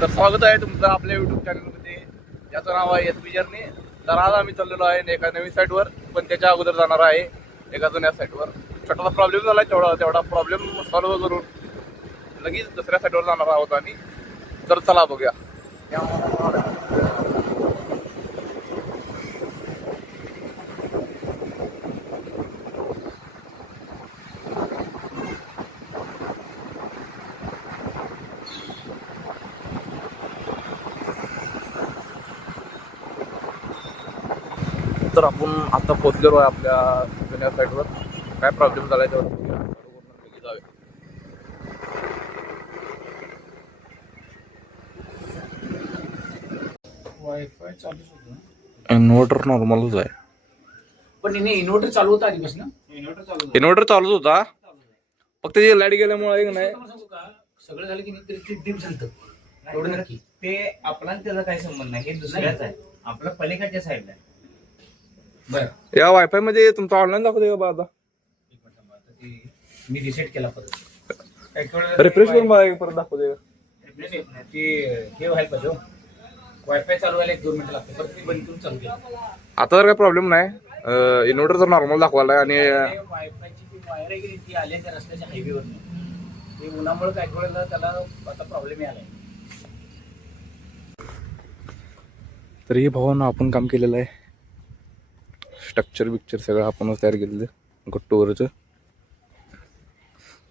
तर स्वागत आहे तुमचं आपल्या युट्यूब चॅनलमध्ये याचं नाव आहे एस बी जर्नी तर आज आम्ही चाललेलो आहे एका नवीन साईटवर पण त्याच्या अगोदर जाणार आहे एका जुन्या साईटवर छोटासा प्रॉब्लेम झाला तेवढा तेवढा प्रॉब्लेम सॉल्व्ह करून लगेच दुसऱ्या साईटवर जाणार आहोत आम्ही. तर चला बघूया. तर आपण आता पोहोचलेलो आहे आपल्या जुन्या साईटवर काय प्रॉब्लेम झाला आहे. वायफाय चालूच होतं इन्व्हर्टर नॉर्मलच आहे. पण हिने इन्व्हर्टर चालू होता आधीपासून इन्व्हर्टर चालू इन्व्हर्टर चालूच होता. फक्त ते लाइट गेल्यामुळे नाही. सांगू का? सगळं झालं की नाही तरी ते डीप झालं एवढं नक्की. ते आपला आणि त्याचा काही संबंध नाही. हे दुसऱ्याच आहे. आपल्या पलीकडच्या साईडला आहे. या वायफायमध्ये तुमचं ऑनलाईन दाखवते का बा आता? एक मिनिट थांबा. आता ते मी रिसेट केला परत. काही वेळेला रिफ्रेश करून बघा परत दाखवते का? नाही, नाही, नाही, ते हे व्हायला पाहिजे वायफाय चालू व्हायला एक दोन मिनिटं लागते परत ते बंद करून चालू केलं. आता तर काही प्रॉब्लेम नाही इन्व्हर्टर तर नॉर्मल दाखवायला आणि वायफायची जी वायर आहे की नाही, ती आली त्या रस्त्याच्या हायवेवर ते उन्हामुळे काय वेळेला त्याला आता प्रॉब्लेम आलाय तरी भावानं आपण काम केलेलं आहे. स्ट्रक्चर बिक्चर सगळं आपणच तयार केलेलं गट्टूवरचं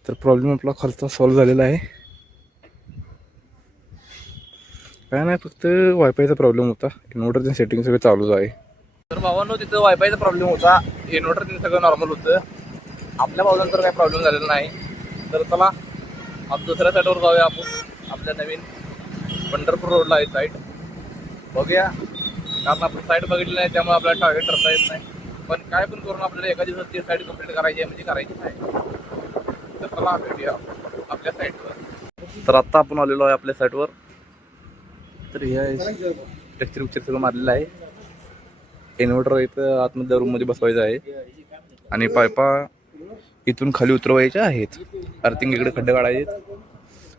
तर प्रॉब्लेम आपला खालचा सॉल्व्ह झालेला आहे. काय नाही फक्त वायफायचा प्रॉब्लेम होता. इन्व्हर्टरचं सेटिंग सगळं चालूच आहे. तर भावांनो तिथं वायफायचा प्रॉब्लेम होता. इन्व्हर्टर सगळं नॉर्मल होतं. आपल्या बाजूला तर काही प्रॉब्लेम झालेला नाही. तर चला आप दुसऱ्या साईडवर जाऊया आपण. आपल्या नवीन पंढरपूर रोडला आहे साईट बघूया. कारण आपण साईट बघितली नाही त्यामुळे आपल्याला टार्गेट करता येत नाही. पण काय पण करून आपल्याला एका दिवसात ती साईट कंप्लीट करायची आहे म्हणजे करायची आहे तर चला भेटूया आपल्या साईटवर तर आत्ता आपण आलेलो आहे आपल्या साईटवर तर हे टेक्चर विक्चर सगळं मारलेलं आहे. इन्व्हर्टर इथं आतमध्ये रूममध्ये बसवायचं आहे. आणि पायपा इथून खाली उतरवायच्या आहेत. अर्थिंग इकडे खड्डे काढायचे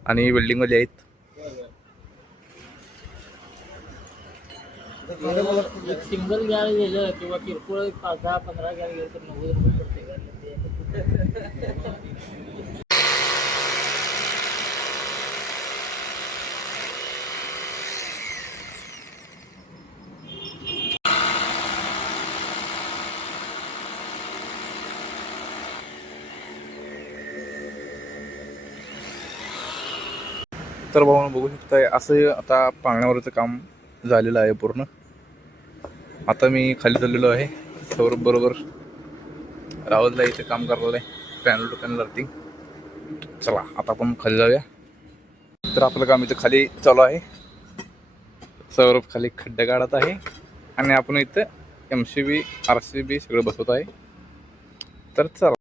आणि वेल्डिंगमध्ये आहेत. एक सिंगल गॅस गेलं किंवा किरकोळ एक पाच दहा पंधरा गॅस गेलं तर नव्वद रुपये पडते. गाडीला तर भाऊ बघू शकताय असं आता पाण्यावरचं काम झालेलं आहे पूर्ण. आता मी खाली चाललेलो आहे. सौरभ बरोबर रावतला इथे काम करायला आहे. पॅनल टू पॅनल अर्थिंग चला आता आपण खाली जाऊया. तर आपलं काम इथं खाली चालू आहे. सौरभ खाली खड्डे काढत आहे. आणि आपण इथं M C B R C B सगळं बसवत आहे. तर चला.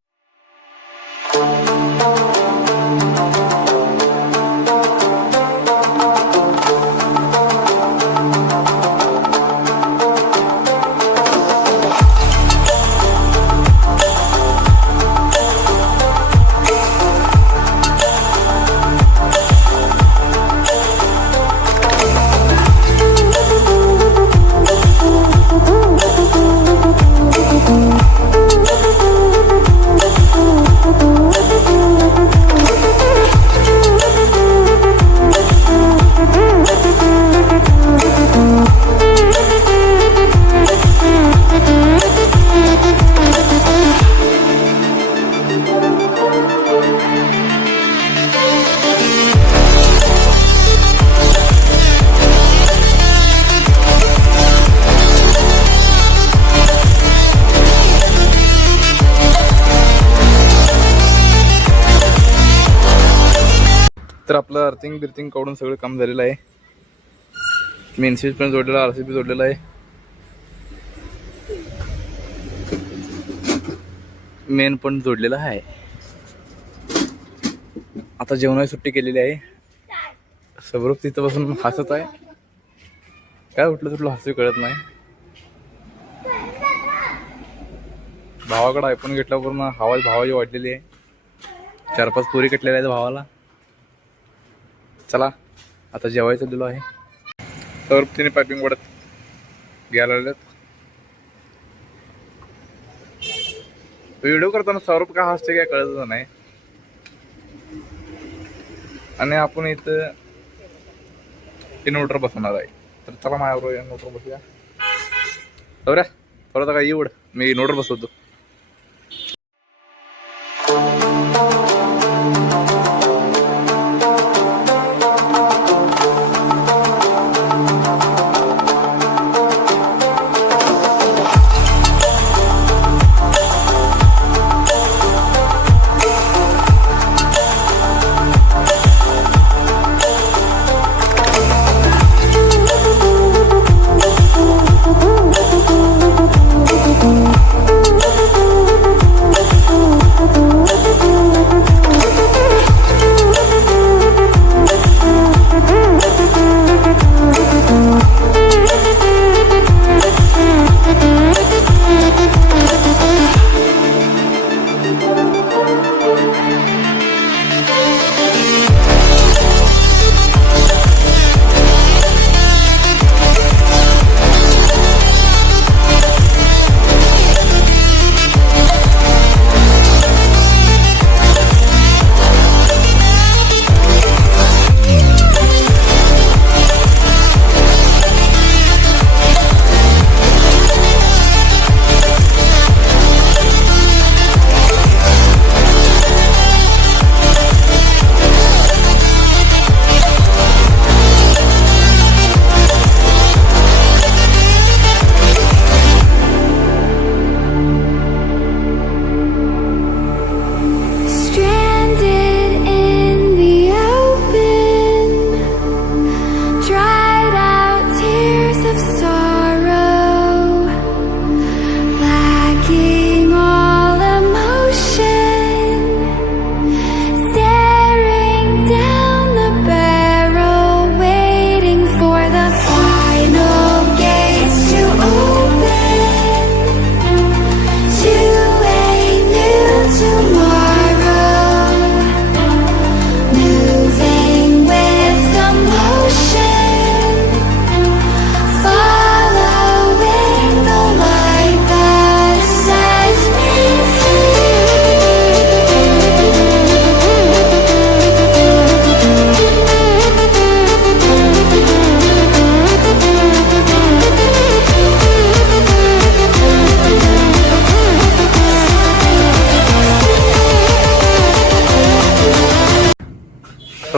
तर आपलं अर्थिंग बिर्थिंग काढून सगळं काम झालेलं आहे. मेन स्विच पण जोडलेला आर सी बी जोडलेला आहे. मेन पण जोडलेला आहे. आता जेवणाची सुट्टी केलेली आहे. सौरभ तिथं बसून हसत आहे. काय उठलं तुला हसू कळत नाही. भावाकडे आयफोन घेतल्यावर पूर्ण हवा भावाची वाढलेली आहे. चार पाच पुरी कटलेल्या आहेत भावाला. चला आता जेवायचं दिलो आहे. तर तिने पायपिंग वडत घ्यायला लागल्यात व्हिडिओ करताना सौरभ का हसते काय कळतच नाही. आणि आपण इथं इन्व्हर्टर बसवणार आहे. तर चला माझ्याबरोबर इन्व्हर्टर बसूया. बरं परत काय एवढं मी इन्व्हर्टर बसवतो.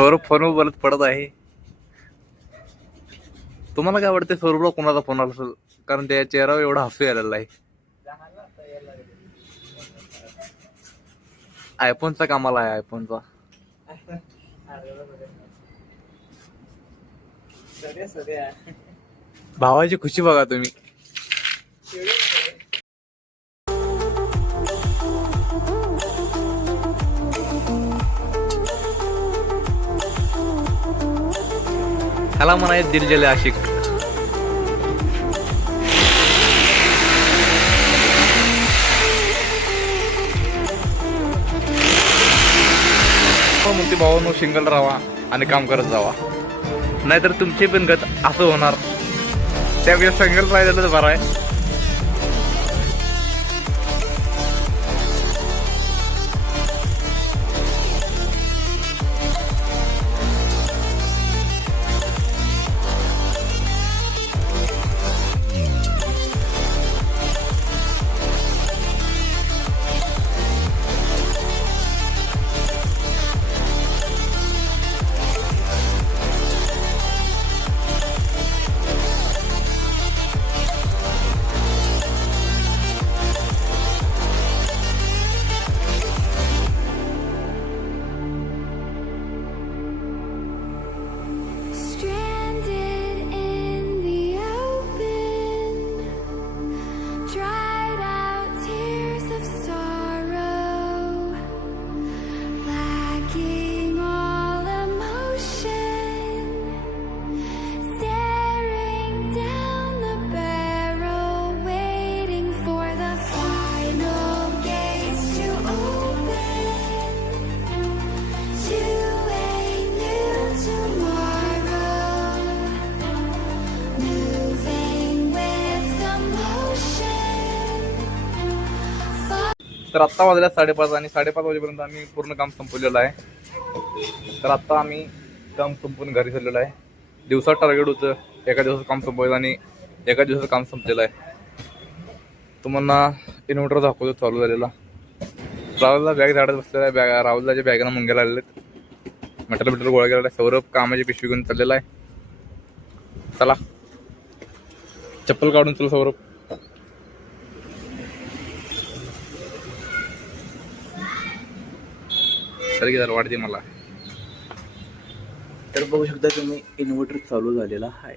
सौरभ फोनवर बोलत पडत आहे. तुम्हाला काय वाटतं सौरभला कोणाचा फोन आला असेल? कारण त्या चेहऱ्यावर एवढा हसू आलेला आहे. आयफोनचा कामाला आहे आयफोनचा भावाची खुशी बघा तुम्ही. ह्याला म्हणाय दिलजले आशिक. हो म्हणते भावानो सिंगल राहा आणि काम करत जावा. नाहीतर तुमची पण गत असं होणार. त्यापेक्षा सिंगल राहिलेलं बरं आहे. तर आत्ता वाजल्या साडेपाच आणि साडेपाच वाजेपर्यंत आम्ही पूर्ण काम संपवलेलं आहे. तर आत्ता आम्ही काम संपून घरी चाललेलं आहे. दिवसात टार्गेट होतं एका दिवसात काम संपवायचं आणि एका दिवसाचं काम संपलेलं आहे. तुम्हाला इन्व्हर्टर दाखवतो चालू झालेला. राहुलला बॅग झाडत बसलेला आहे बॅग राहुलला बॅगनं मुंग्याला आलेले आहेत मटेरियल बिटेरियल गोळा केलेला आहे. सौरभ कामाची पिशवी घेऊन चाललेला आहे. चला. चप्पल काढून चल सौरभ. सर की वाटते मला. तर बघू शकता तुम्ही इन्व्हर्टर चालू झालेला आहे.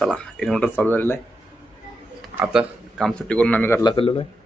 चला इन्व्हर्टर चालू झालेला आहे. आता काम सुट्टी करून आम्ही घरला चाललेलो आहे.